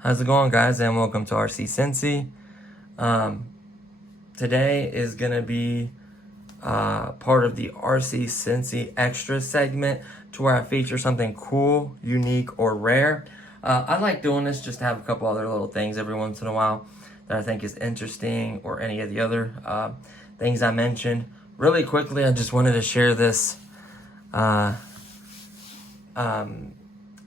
How's it going, guys, and welcome to RC Cincy. Today is going to be part of the RC Cincy Extra segment, to where I feature something cool, unique, or rare. I like doing this just to have a couple other little things every once in a while that I think is interesting, or any of the other things I mentioned. Really quickly, I just wanted to share this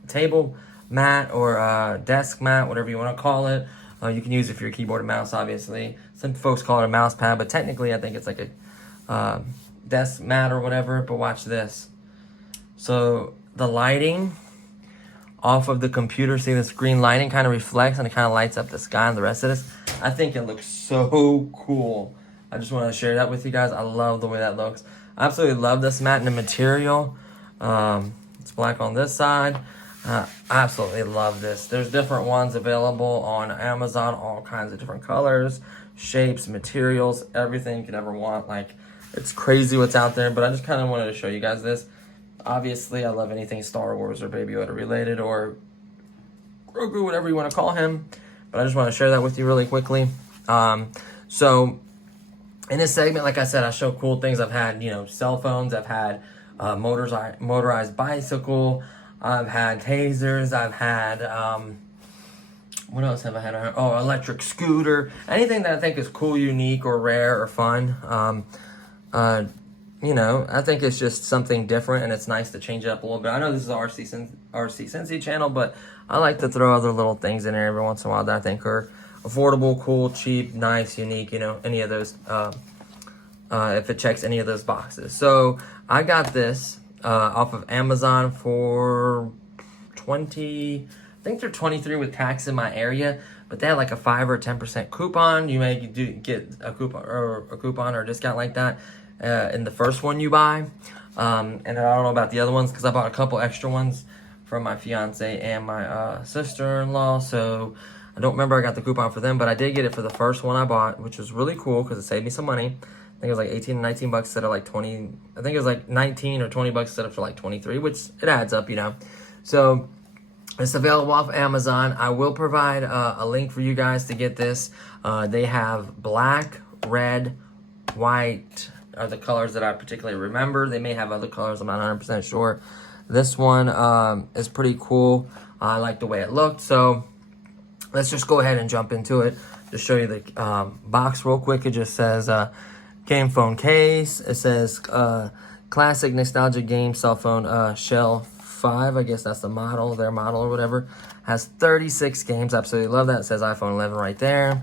table mat, or desk mat, whatever you want to call it. You can use it for your keyboard and mouse, obviously. Some folks call it a mouse pad, but technically I think it's like a desk mat or whatever. But watch this. So the lighting off of the computer, see this green lighting kind of reflects, and it kind of lights up the sky and the rest of this. I think it looks so cool. I just wanted to share that with you guys. I love the way that looks. I absolutely love this mat and the material. It's black on this side. I absolutely love this. There's different ones available on Amazon, all kinds of different colors, shapes, materials, everything you could ever want. Like, it's crazy what's out there, but I just kind of wanted to show you guys this. Obviously, I love anything Star Wars or Baby Yoda related, or Grogu, whatever you want to call him. But I just want to share that with you really quickly. So in this segment, like I said, I show cool things. I've had, cell phones. I've had motorized bicycle. I've had tasers. I've had, what else have I had? Oh, electric scooter. Anything that I think is cool, unique, or rare, or fun. I think it's just something different, and it's nice to change it up a little bit. I know this is the RC Cincy channel, but I like to throw other little things in there every once in a while that I think are affordable, cool, cheap, nice, unique, any of those, if it checks any of those boxes. So I got this off of Amazon for I think they're 23 with tax in my area, but they had like a 5 or 10% coupon. You may get a coupon or a discount like that in the first one you buy. And I don't know about the other ones, because I bought a couple extra ones from my fiance and my sister-in-law, so I don't remember I got the coupon for them, but I did get it for the first one I bought, which was really cool because it saved me some money. I think it was like 18 or 19 bucks instead of like 20. I think it was like 19 or 20 bucks instead of for like 23, which it adds up, So it's available off Amazon. I will provide a link for you guys to get this. They have black, red, white are the colors that I particularly remember. They may have other colors. I'm not 100% sure. This one is pretty cool. I like the way it looked. So let's just go ahead and jump into it. Just show you the box real quick. It just says game phone case. It says classic nostalgic game cell phone Shell 5. I guess that's the model, their model or whatever. Has 36 games. Absolutely love that. It says iPhone 11 right there.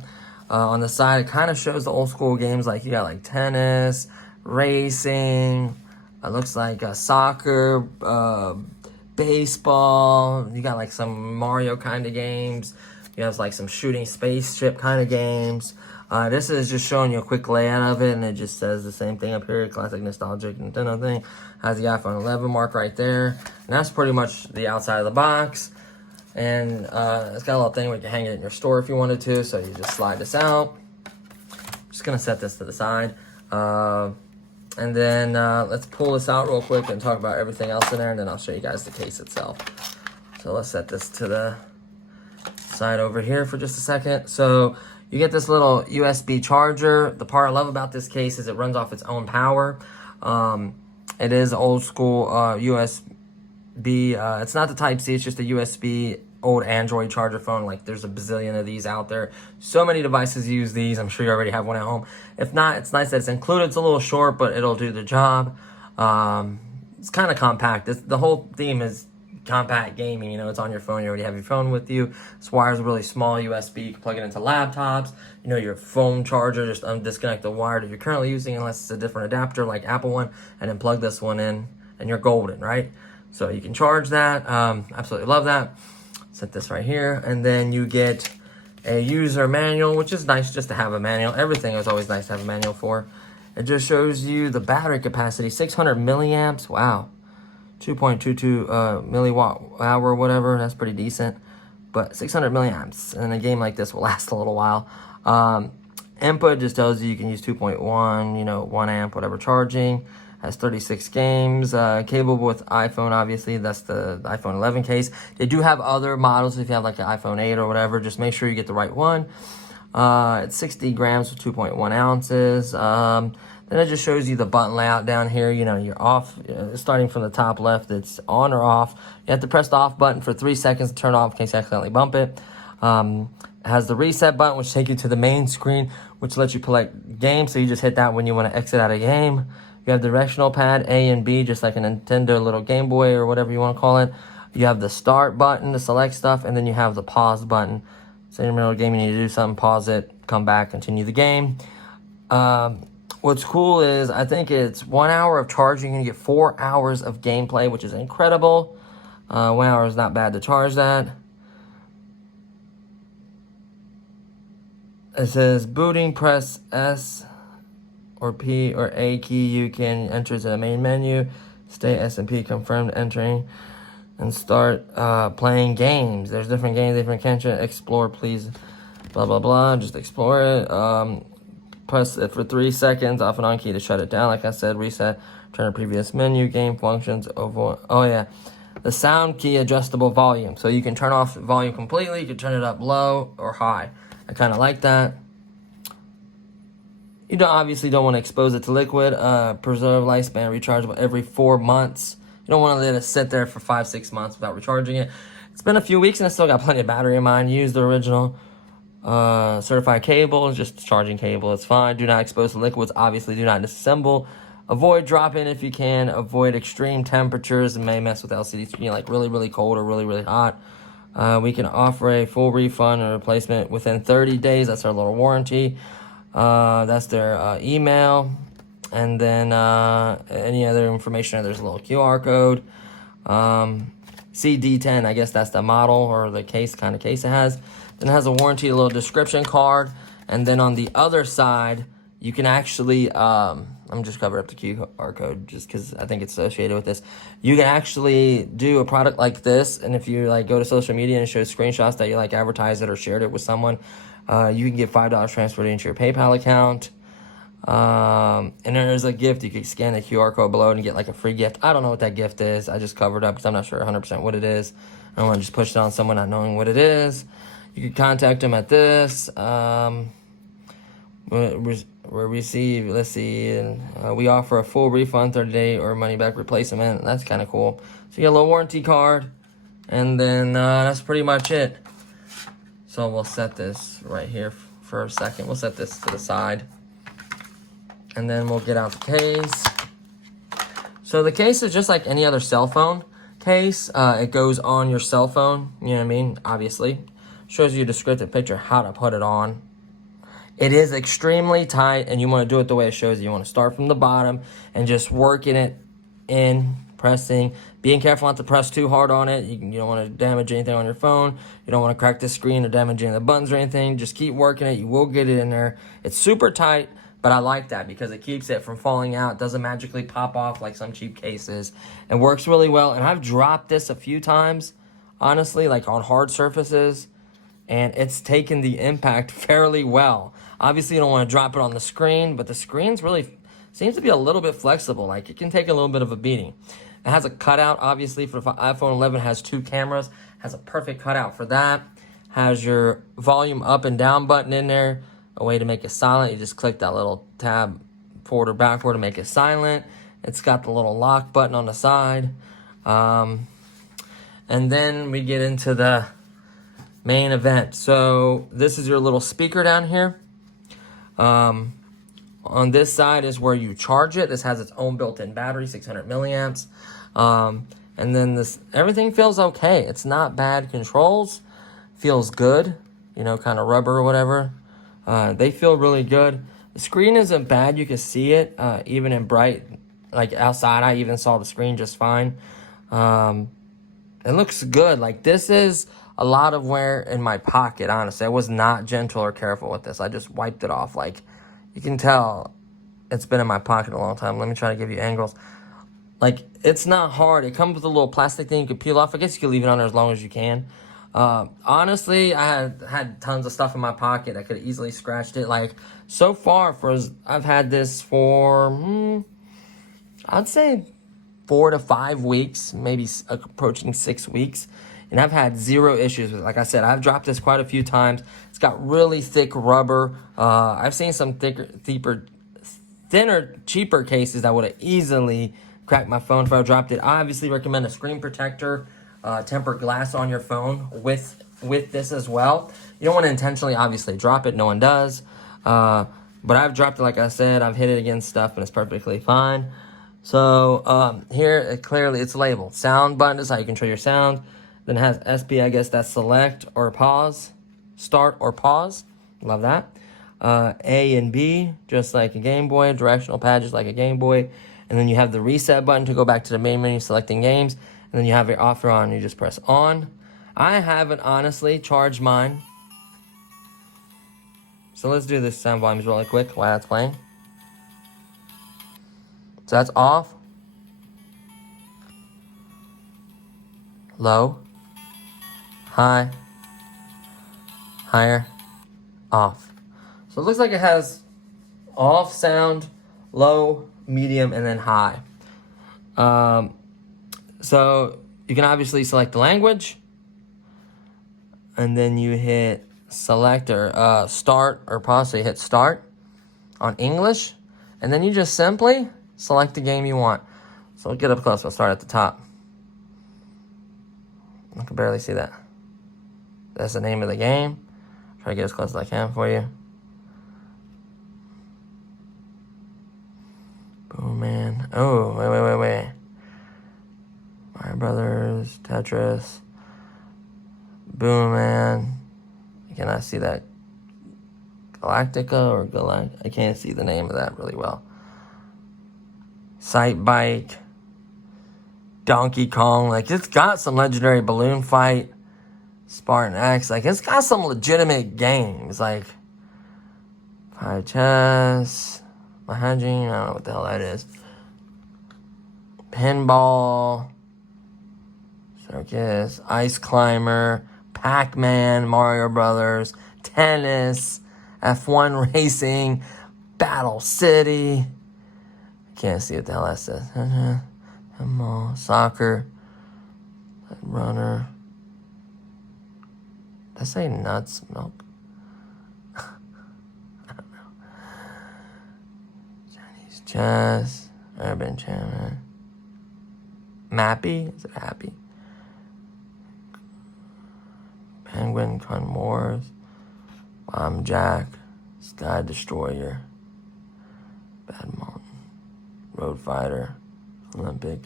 On the side, it kind of shows the old school games, like you got like tennis, racing. It looks like soccer, baseball. You got like some Mario kind of games. You have like some shooting spaceship kind of games. This is just showing you a quick layout of it, and it just says the same thing up here, classic nostalgic Nintendo thing. Has the iPhone 11 mark right there. And that's pretty much the outside of the box. And it's got a little thing where you can hang it in your store if you wanted to. So you just slide this out. Just gonna set this to the side. And then let's pull this out real quick and talk about everything else in there, and then I'll show you guys the case itself. So let's set this to the side over here for just a second. So you get this little USB charger. The part I love about this case is it runs off its own power. It is old school USB. It's not the Type-C, it's just a USB old Android charger phone. Like, there's a bazillion of these out there. So many devices use these. I'm sure you already have one at home. If not, it's nice that it's included. It's a little short, but it'll do the job. It's kind of compact. The whole theme is compact gaming. You know, it's on your phone. You already have your phone with you. This wire is really small, USB. You can plug it into laptops. You know, your phone charger, just disconnect the wire that you're currently using, unless it's a different adapter like Apple one, and then plug this one in, and you're golden, right? So you can charge that. Absolutely love that. Set this right here, and then you get a user manual, which is nice just to have a manual. Everything is always nice to have a manual for. It just shows you the battery capacity, 600 milliamps. Wow. 2.22 milliwatt hour, whatever. That's pretty decent. But 600 milliamps in a game like this will last a little while. Input just tells you can use 2.1, you know, 1 amp, whatever charging. Has 36 games. Capable with iPhone, obviously. That's the iPhone 11 case. They do have other models if you have like an iPhone 8 or whatever. Just make sure you get the right one. It's 60 grams with 2.1 ounces. Then it just shows you the button layout down here. You know, you're off, starting from the top left, it's on or off. You have to press the off button for 3 seconds to turn it off in case you accidentally bump it. It has the reset button, which takes you to the main screen, which lets you select games. So you just hit that when you want to exit out of game. You have the directional pad, A and B, just like a Nintendo little Game Boy or whatever you want to call it. You have the start button to select stuff, and then you have the pause button. So in the middle of the game, you need to do something, pause it, come back, continue the game. What's cool is I think it's 1 hour of charging, and you get 4 hours of gameplay, which is incredible. 1 hour is not bad to charge that. It says booting, press S or P or A key. You can enter to the main menu, stay S and P, confirmed entering, and start playing games. There's different games, different content. Explore, please, blah, blah, blah. Just explore it. Press it for 3 seconds, off and on key to shut it down. Like I said, reset, turn to previous menu, game functions, avoid. Oh, yeah. The sound key adjustable volume. So you can turn off volume completely. You can turn it up low or high. I kind of like that. You obviously don't want to expose it to liquid. Preserve lifespan, rechargeable every 4 months. You don't want to let it sit there for 5-6 months without recharging it. It's been a few weeks and I still got plenty of battery in mine. Use the original certified cable, just charging cable. It's fine. Do not expose to liquids. Obviously, do not disassemble. Avoid drop-in if you can. Avoid extreme temperatures. It may mess with LCD screen, like really, really cold or really, really hot. We can offer a full refund or replacement within 30 days. That's our little warranty. That's their email. And then any other information, there's a little QR code. CD10, I guess that's the model or the case, kind of case it has. Then it has a warranty, a little description card. And then on the other side, you can actually, I'm just covering up the QR code just because I think it's associated with this. You can actually do a product like this, and if you like go to social media and show screenshots that you like advertise it or shared it with someone, you can get $5 transferred into your PayPal account. And then there's a gift. You can scan the QR code below and get like a free gift. I don't know what that gift is. I just covered up because I'm not sure 100% what it is. I don't want to just push it on someone not knowing what it is. You can contact them at this. We receive, let's see, and we offer a full refund, 30-day or money-back replacement. That's kind of cool. So you get a little warranty card, and then that's pretty much it. So we'll set this right here for a second. We'll set this to the side, and then we'll get out the case. So the case is just like any other cell phone case. It goes on your cell phone, you know what I mean, obviously. Shows you a descriptive picture how to put it on. It is extremely tight, and you want to do it the way it shows you. You want to start from the bottom and just working it in, pressing, being careful not to press too hard on it. You don't want to damage anything on your phone. You don't want to crack the screen or damage any of the buttons or anything. Just keep working it. You will get it in there. It's super tight, but I like that because it keeps it from falling out. It doesn't magically pop off like some cheap cases. It works really well, and I've dropped this a few times, honestly, like on hard surfaces, and it's taken the impact fairly well. Obviously, you don't want to drop it on the screen, but the screen's really seems to be a little bit flexible. Like, it can take a little bit of a beating. It has a cutout, obviously, for the iPhone 11. It has 2 cameras. Has a perfect cutout for that. Has your volume up and down button in there. A way to make it silent. You just click that little tab forward or backward to make it silent. It's got the little lock button on the side. And then we get into the main event. So this is your little speaker down here. On this side is where you charge it. This has its own built-in battery, 600 milliamps. And then everything feels okay. It's not bad controls. Feels good, you know, kind of rubber or whatever. They feel really good. The screen isn't bad. You can see it even in bright, like outside. I even saw the screen just fine. It looks good. Like, this is a lot of wear in my pocket, honestly. I was not gentle or careful with this. I just wiped it off. Like, you can tell it's been in my pocket a long time. Let me try to give you angles. Like, it's not hard. It comes with a little plastic thing you can peel off. I guess you can leave it on there as long as you can. Honestly, I had tons of stuff in my pocket. I could have easily scratched it. Like, so far, I've had this for, I'd say 4 to 5 weeks, maybe approaching 6 weeks. And I've had 0 issues with it. Like I said, I've dropped this quite a few times. It's got really thick rubber. I've seen some thinner, cheaper cases that would have easily cracked my phone if I dropped it. I obviously recommend a screen protector, tempered glass on your phone with this as well. You don't want to intentionally, obviously, drop it. No one does. But I've dropped it, like I said. I've hit it against stuff, and it's perfectly fine. So here, clearly, it's labeled. Sound button is how you control your sound. Then it has SP, I guess that's select or pause. Start or pause. Love that. A and B, just like a Game Boy. Directional pad, just like a Game Boy. And then you have the reset button to go back to the main menu, selecting games. And then you have your off or on. You just press on. I haven't, honestly, charged mine. So let's do this sound volumes really quick while that's playing. So that's off. Low. High. Higher. Off. So it looks like it has off sound, low, medium, and then high. So you can obviously select the language, and then you hit select or start or pause. So you hit start on English, and then you just simply select the game you want. So get up close. I'll start at the top. I can barely see that. That's the name of the game. Try to get as close as I can for you. Boom, man. Oh, wait. Mario Brothers, Tetris. Boom, man. I cannot see that. Galactica or Galact. I can't see the name of that really well. Sight Bike. Donkey Kong. Like, it's got some legendary balloon fight. Spartan X. Like, it's got some legitimate games. Like, Fire Chess. Mahjong. I don't know what the hell that is. Pinball. Circus. Ice Climber. Pac-Man. Mario Brothers. Tennis. F1 Racing. Battle City. I can't see what the hell that says. Soccer. Runner. Did I say nuts? Milk? I don't know. Chinese chess. Urban champion. Mappy? Is it happy? Penguin Con Wars. Bomb Jack. Sky Destroyer. Bad Mountain. Road Fighter. Olympic.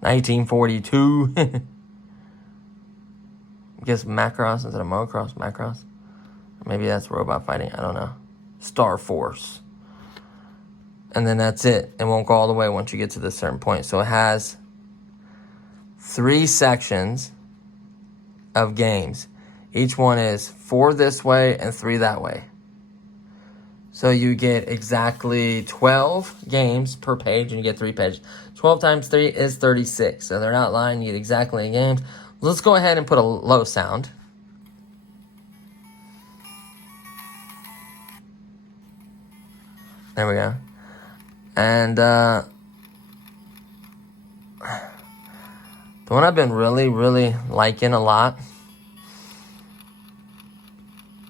1942. I guess Macross instead of Motocross. Macross. Maybe that's robot fighting. I don't know. Star Force. And then that's it. It won't go all the way once you get to this certain point. So it has 3 sections of games. Each one is 4 this way and 3 that way. So you get exactly 12 games per page, and you get 3 pages. 12 times 3 is 36. So they're not lying. You get exactly a game. Let's go ahead and put a low sound. There we go. And the one I've been really liking a lot.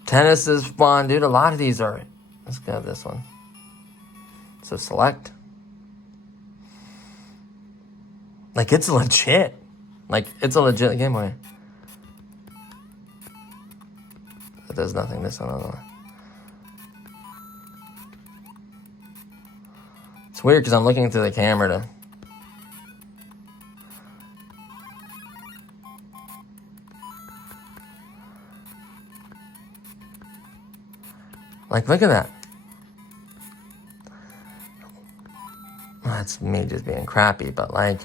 Tennis is fun, dude. A lot of these are. Let's go this one. So select. Like, it's legit. Like, it's a legit Game Boy. It does nothing. This one. It's weird because I'm looking through the camera to. Like, look at that. Well, that's me just being crappy, but like...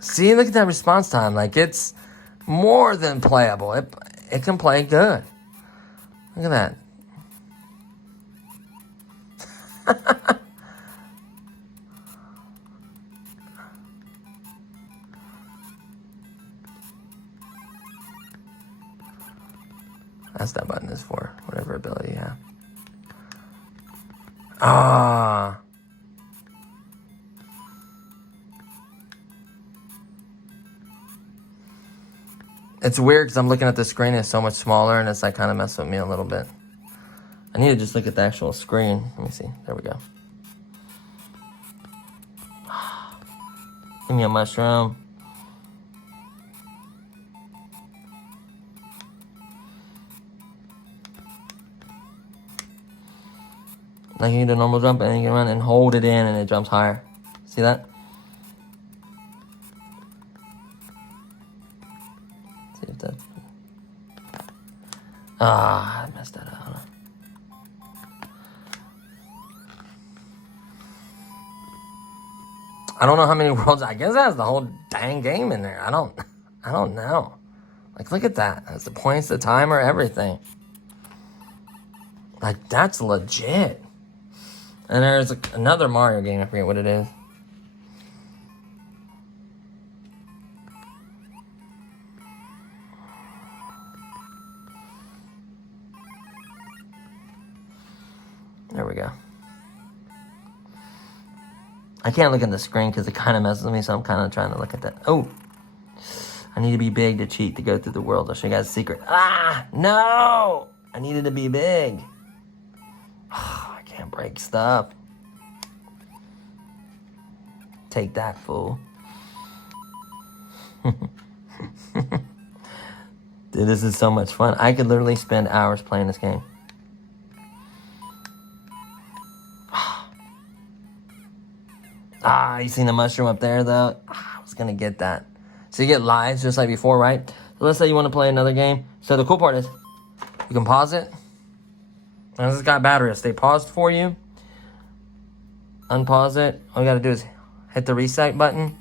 See, look at that response time. Like, it's more than playable. It can play good. Look at that. That's that button is for. Whatever ability you have. Ah. It's weird because I'm looking at the screen and it's so much smaller and it's like kind of messing with me a little bit. I need to just look at the actual screen. Let me see. There we go. Give me a mushroom. Like you do a normal jump and you can run and hold it in and it jumps higher. See that? See if that's... Ah, I messed that up. I don't know how many worlds. I guess that has the whole dang game in there. I don't know. Like, look at that. That's the points, the timer, everything. Like, that's legit. And there's another Mario game. I forget what it is. There we go. I can't look at the screen because it kind of messes with me, so I'm kind of trying to look at that. Oh! I need to be big to cheat to go through the world. I'll show you guys a secret. Ah! No! I needed to be big. Oh, I can't break stuff. Take that, fool. Dude, this is so much fun. I could literally spend hours playing this game. Ah, you seen the mushroom up there, though? Ah, I was going to get that. So you get lives just like before, right? So let's say you want to play another game. So the cool part is you can pause it. And this has got battery. It'll stay paused for you. Unpause it. All you got to do is hit the reset button.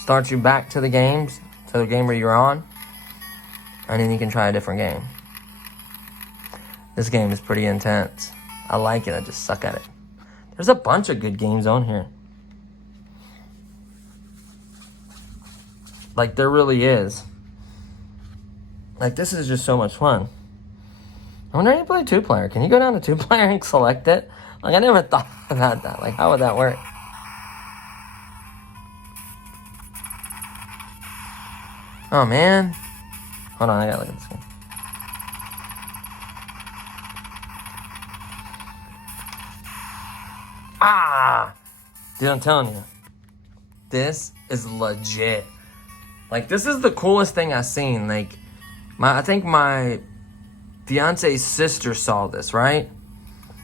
Starts you back to the games, to the game where you're on. And then you can try a different game. This game is pretty intense. I like it. I just suck at it. There's a bunch of good games on here. Like, there really is. Like, this is just so much fun. I wonder how you play 2-player. Can you go down to 2-player and select it? Like, I never thought about that. Like, how would that work? Oh, man. Hold on, I gotta look at this game. Ah! Dude, I'm telling you. This is legit. Like, this is the coolest thing I've seen. Like, I think my fiance's sister saw this, right?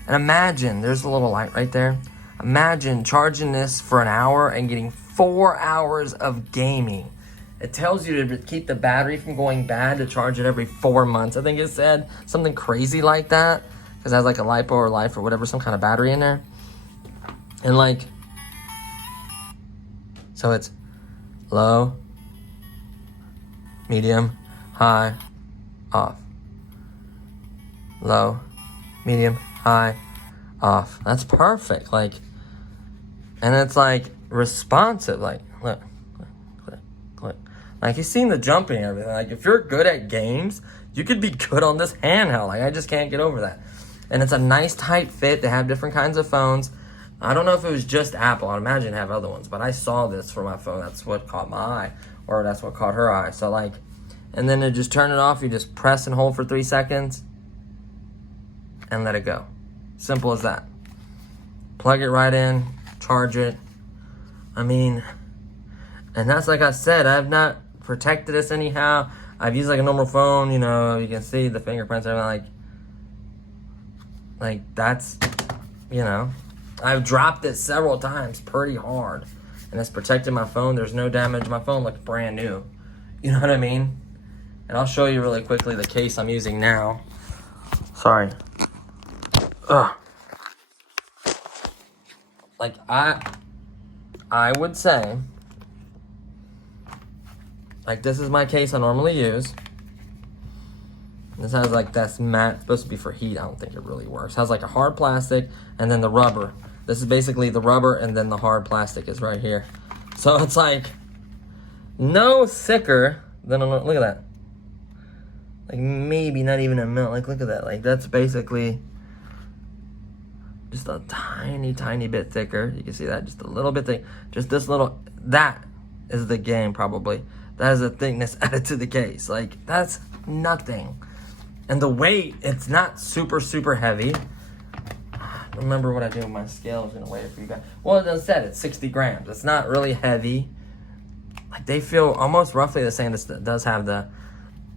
And imagine, there's a little light right there. Imagine charging this for an hour and getting 4 hours of gaming. It tells you to keep the battery from going bad, to charge it every 4 months. I think it said something crazy like that. Because it has like a LiPo or Life or whatever, some kind of battery in there. And like, so it's low, medium, high, off. Low, medium, high, off. That's perfect. Like, and it's like responsive. Like, look, click, click. Like, you've seen the jumping and everything. Like, if you're good at games, you could be good on this handheld. Like, I just can't get over that. And it's a nice tight fit. They have different kinds of phones. I don't know if it was just Apple. I imagine they have other ones, but I saw this for my phone. That's what caught my eye, or that's what caught her eye. So like, and then to just turn it off, you just press and hold for 3 seconds and let it go. Simple as that. Plug it right in, charge it. I mean, and that's like I said, I've not protected this anyhow. I've used like a normal phone, you know, you can see the fingerprints, everything like that's, you know. I've dropped it several times pretty hard. And it's protected my phone. There's no damage. My phone looks brand new. You know what I mean? And I'll show you really quickly the case I'm using now. Sorry. Ugh. Like, I would say, like, this is my case I normally use. This has like that's matte, it's supposed to be for heat. I don't think it really works. It has like a hard plastic and then the rubber. This is basically the rubber and then the hard plastic is right here. So it's like no thicker than look at that. Like maybe not even a mil. Like look at that. Like that's basically just a tiny, tiny bit thicker. You can see that just a little bit thick. Just this little. That is the game probably. That is a thickness added to the case. Like that's nothing. And the weight, it's not super, super heavy. Remember what I did with my scale. I was going to weigh it for you guys. Well, it said it's 60 grams. It's not really heavy. Like, they feel almost roughly the same. This does have the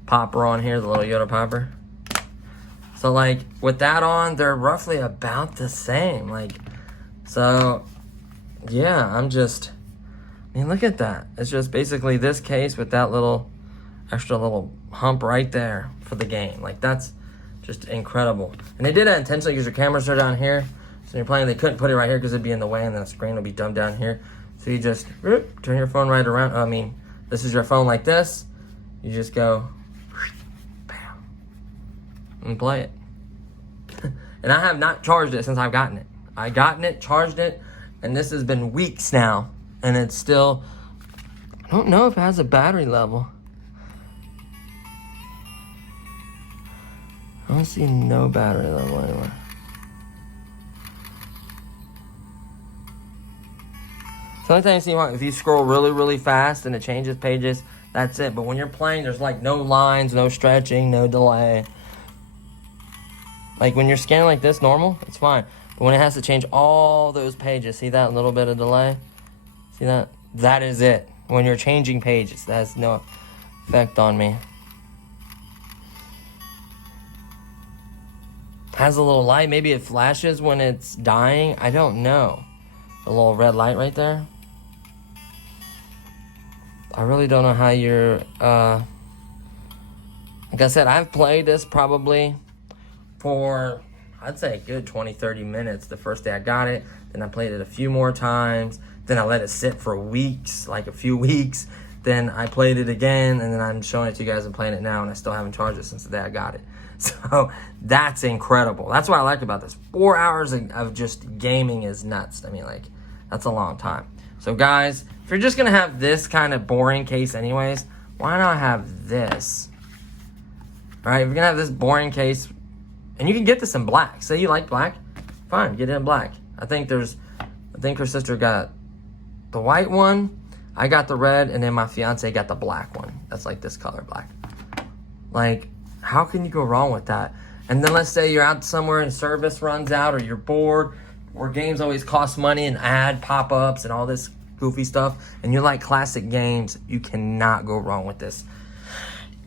popper on here, the little Yoda popper. So, like, with that on, they're roughly about the same. Like, so, yeah, I mean, look at that. It's just basically this case with that little extra little hump right there for the game. Like that's just incredible. And they did that intentionally because your cameras are down here. So you're playing, they couldn't put it right here because it'd be in the way and then the screen would be dumbed down here. So you just turn your phone right around. I mean, this is your phone like this. You just go bam, and play it. And I have not charged it since I've gotten it. I gotten it, charged it, and this has been weeks now. And it's still, I don't know if it has a battery level. I don't see no battery level anywhere. So the only time you see if you scroll really, really fast and it changes pages, that's it. But when you're playing, there's like no lines, no stretching, no delay. Like when you're scanning like this, normal, it's fine. But when it has to change all those pages, see that little bit of delay? See that? That is it. When you're changing pages, that has no effect on me. Has a little light. Maybe it flashes when it's dying. I don't know. A little red light right there. I really don't know how you're... like I said, I've played this probably for, I'd say a good 20, 30 minutes the first day I got it. Then I played it a few more times. Then I let it sit for weeks, like a few weeks. Then I played it again, and then I'm showing it to you guys and playing it now, and I still haven't charged it since the day I got it. So that's incredible. That's what I like about this. 4 hours of just gaming is nuts. I mean, like, that's a long time. So guys, if you're just gonna have this kind of boring case anyways, why not have this? All right, if you're gonna have this boring case, and you can get this in black. Say you like black, fine, get it in black. I think her sister got the white one, I got the red, and then my fiance got the black one. That's like this color, black. Like, how can you go wrong with that? And then let's say you're out somewhere and service runs out or you're bored, or games always cost money and ad pop-ups and all this goofy stuff, and you like classic games, you cannot go wrong with this.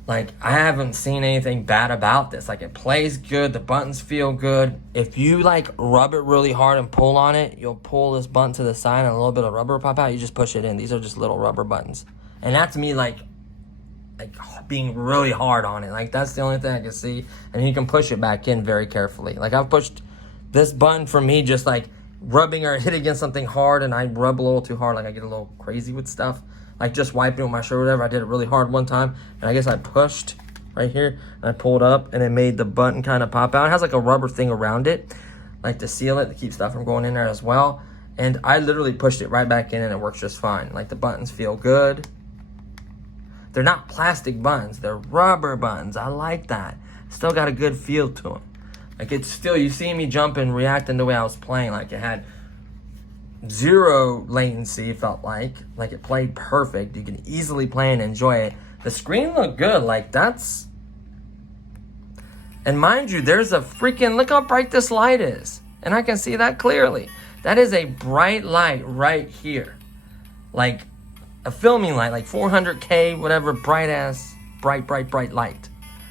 Like, I haven't seen anything bad about this. Like, it plays good, the buttons feel good. If you like rub it really hard and pull on it, you'll pull this button to the side and a little bit of rubber will pop out. You just push it in. These are just little rubber buttons. And that's me like being really hard on it. Like, that's the only thing I can see. And you can push it back in very carefully. Like, I've pushed this button for me just like rubbing or hit against something hard, and I rub a little too hard. Like, I get a little crazy with stuff. Like, just wiping with my shirt or whatever. I did it really hard one time, and I guess I pushed right here, and I pulled up, and it made the button kind of pop out. It has like a rubber thing around it, like to seal it, to keep stuff from going in there as well. And I literally pushed it right back in, and it works just fine. Like, the buttons feel good. They're not plastic buttons. They're rubber buttons. I like that. Still got a good feel to them. Like, it's still, you see me jumping, reacting the way I was playing. Like, it had zero latency, it felt like it played perfect. You can easily play and enjoy it. The screen looked good. Like, that's, and mind you, there's a freaking, look how bright this light is, and I can see that clearly. That is a bright light right here, like a filming light, like 400K whatever, bright light,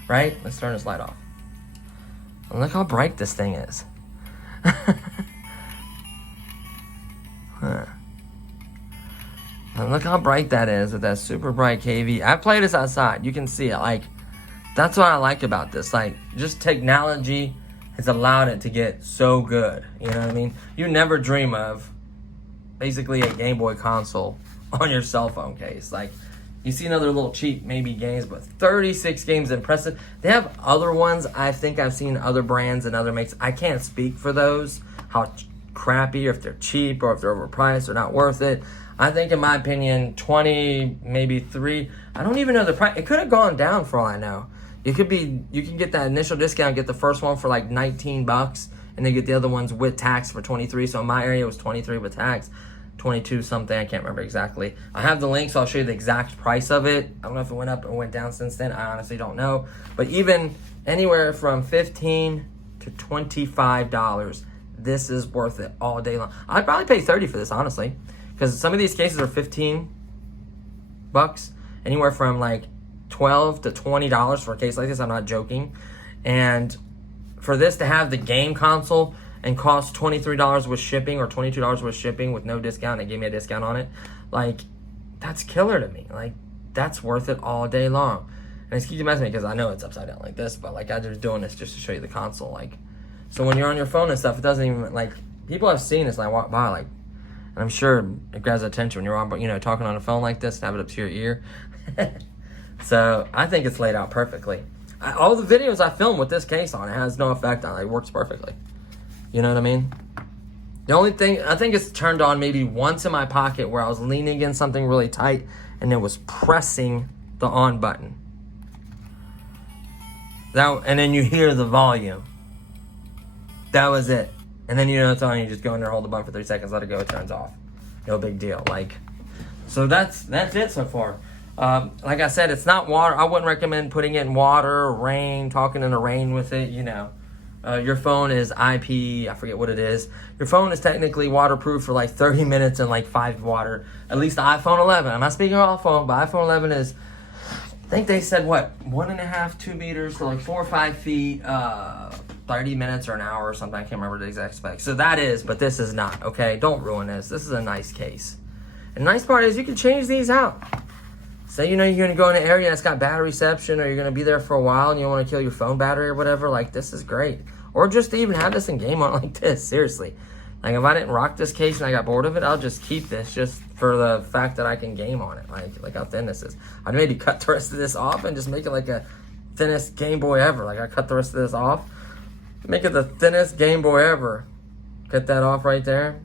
right? Let's turn this light off. And look how bright this thing is. Huh. And look how bright that is with that super bright KV. I played this outside. You can see it. Like, That's what I like about this. Like, just technology has allowed it to get so good. You know what I mean? You never dream of basically a Game Boy console on your cell phone case. Like, you see another little cheap maybe games, but 36 games impressive. They have other ones. I think I've seen other brands and other makes. I can't speak for those, how crappy, or if they're cheap, or if they're overpriced or not worth it. I think, in my opinion, 20, maybe 3. I don't even know the price. It could have gone down for all I know. You can get that initial discount, get the first one for like $19, and then get the other ones with tax for 23. So in my area, it was 23 with tax, 22 something. I can't remember exactly. I have the link, so I'll show you the exact price of it. I don't know if it went up or went down since then. I honestly don't know. But even anywhere from $15 to $25, this is worth it all day long. I'd probably pay $30 for this, honestly, because some of these cases are $15, anywhere from like $12 to $20 for a case like this. I'm not joking. And for this to have the game console and cost $23 with shipping, or $22 with shipping with no discount, they gave me a discount on it, like, that's killer to me. Like, that's worth it all day long. And it's keep messing me because I know it's upside down like this, but like, I'm just doing this just to show you the console. Like, so when you're on your phone and stuff, it doesn't even, like, people have seen this and I walk by, like, and I'm sure it grabs attention when you're on, you know, talking on a phone like this and have it up to your ear. So I think it's laid out perfectly. All the videos I filmed with this case on, it has no effect on it. It works perfectly. You know what I mean? The only thing, I think it's turned on maybe once in my pocket where I was leaning against something really tight and it was pressing the on button. And then you hear the volume. That was it. And then you know it's on, you just go in there, hold the button for 3 seconds, let it go, it turns off. No big deal. Like, so that's it so far. Like I said, it's not water. I wouldn't recommend putting it in water or rain, talking in the rain with it, you know. Your phone is IP, I forget what it is. Your phone is technically waterproof for like 30 minutes and like 5 water. At least the iPhone 11. I'm not speaking of all phone, but iPhone 11 is, I think they said what, 1.5, 2 meters, so like 4 or 5 feet, 30 minutes or an hour or something. I can't remember the exact specs. So that is, but this is not, okay? Don't ruin this. This is a nice case. And the nice part is you can change these out. Say, you know, you're going to go in an area that's got bad reception, or you're going to be there for a while and you want to kill your phone battery or whatever, like, this is great. Or just to even have this in game on like this, seriously. Like, if I didn't rock this case and I got bored of it, I'll just keep this just for the fact that I can game on it. Like how thin this is. I'd maybe cut the rest of this off and just make it like a thinnest Game Boy ever. Like, I cut the rest of this off, make it the thinnest Game Boy ever. Cut that off right there.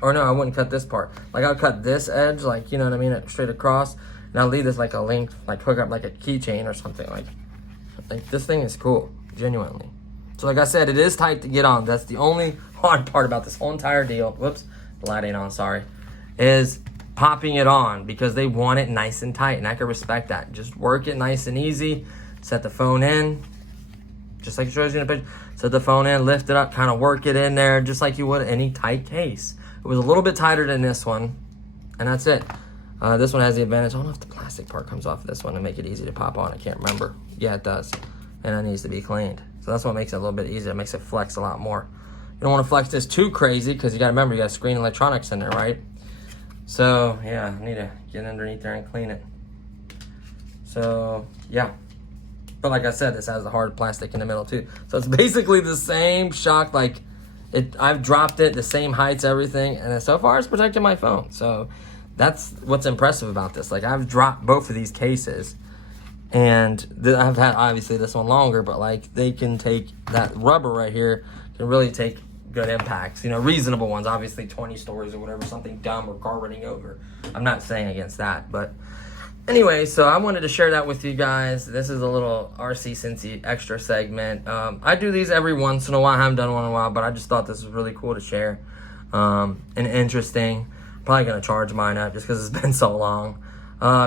Or no, I wouldn't cut this part. Like, I'll cut this edge, like, you know what I mean, straight across. And I'll leave this like a link, like hook up like a keychain or something. Like this thing is cool, genuinely. So like I said, it is tight to get on. That's the only hard part about this whole entire deal. Whoops, the light ain't on, sorry. Is popping it on, because they want it nice and tight, and I can respect that. Just work it nice and easy. Set the phone in, just like it shows you in the picture. Set the phone in, lift it up, kind of work it in there, just like you would any tight case. It was a little bit tighter than this one, and that's it. This one has the advantage. I don't know if the plastic part comes off of this one to make it easy to pop on. I can't remember. Yeah, it does. And it needs to be cleaned. So that's what makes it a little bit easier. It makes it flex a lot more. You don't want to flex this too crazy, because you got to remember, you got screen electronics in there, right? So, yeah, I need to get underneath there and clean it. So, yeah. But like I said, this has the hard plastic in the middle too. So it's basically the same shock. Like, I've dropped it, the same heights, everything. And so far, it's protected my phone. So that's what's impressive about this. Like, I've dropped both of these cases, and I've had obviously this one longer, but like, they can take that rubber right here, can really take good impacts, you know, reasonable ones, obviously 20 stories or whatever, something dumb or car running over. I'm not saying against that, but anyway, so I wanted to share that with you guys. This is a little RC Cincy extra segment. I do these every once in a while. I haven't done one in a while, but I just thought this was really cool to share, and interesting. Probably going to charge mine up just because it's been so long.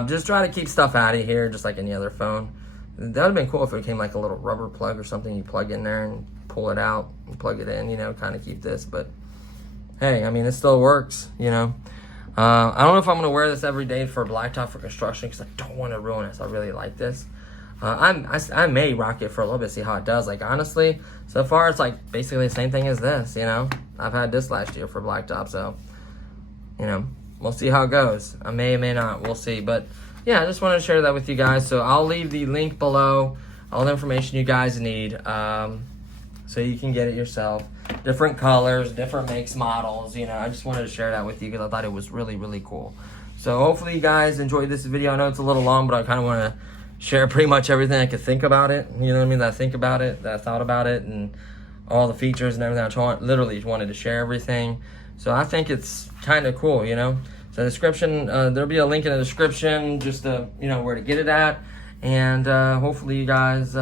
Just try to keep stuff out of here, just like any other phone. That would have been cool if it came like a little rubber plug or something you plug in there and pull it out and plug it in, you know, kind of keep this. But hey, I mean, it still works, you know. I don't know if I'm going to wear this every day for blacktop for construction, because I don't want to ruin it. So I really like this. I may rock it for a little bit, see how it does. Like, honestly, so far it's like basically the same thing as this, you know. I've had this last year for blacktop, so you know, we'll see how it goes. I may or may not. We'll see. But yeah, I just wanted to share that with you guys. So I'll leave the link below all the information you guys need, so you can get it yourself. Different colors, different makes, models. You know, I just wanted to share that with you because I thought it was really, really cool. So hopefully you guys enjoyed this video. I know it's a little long, but I kind of want to share pretty much everything I could think about it. You know what I mean? That I think about it, that I thought about it, and all the features and everything. I literally wanted to share everything. So I think it's kind of cool, you know? So the description, there'll be a link in the description just to, you know, where to get it at. And hopefully you guys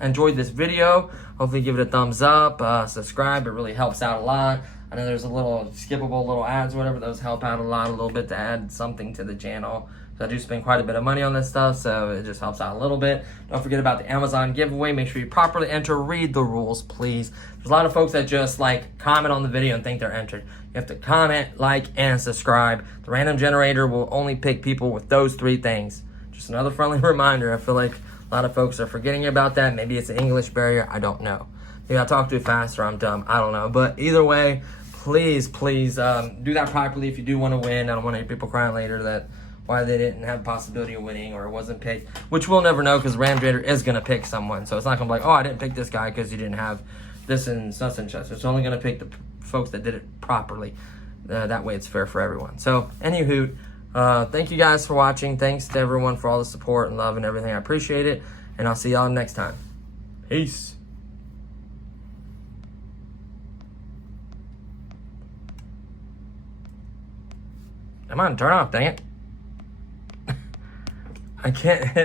enjoyed this video. Hopefully give it a thumbs up, subscribe. It really helps out a lot. I know there's a little skippable little ads or whatever. Those help out a lot, a little bit to add something to the channel. So I do spend quite a bit of money on this stuff, so it just helps out a little bit. Don't forget about the Amazon giveaway. Make sure you properly enter. Read the rules, please. There's a lot of folks that just like comment on the video and think they're entered. You have to comment, like, and subscribe. The random generator will only pick people with those 3 things. Just another friendly reminder. I feel like a lot of folks are forgetting about that. Maybe it's an English barrier. I don't know. Maybe I talk too fast or I'm dumb. I don't know. But either way, please do that properly if you do want to win. I don't want any people crying later that why they didn't have a possibility of winning or it wasn't picked, which we'll never know because Random Generator is going to pick someone. So it's not going to be like, oh, I didn't pick this guy because he didn't have this and such and such. It's only going to pick the folks that did it properly. That way it's fair for everyone. So anywho, thank you guys for watching. Thanks to everyone for all the support and love and everything. I appreciate it. And I'll see y'all next time. Peace. Come on, turn off, dang it. I can't hit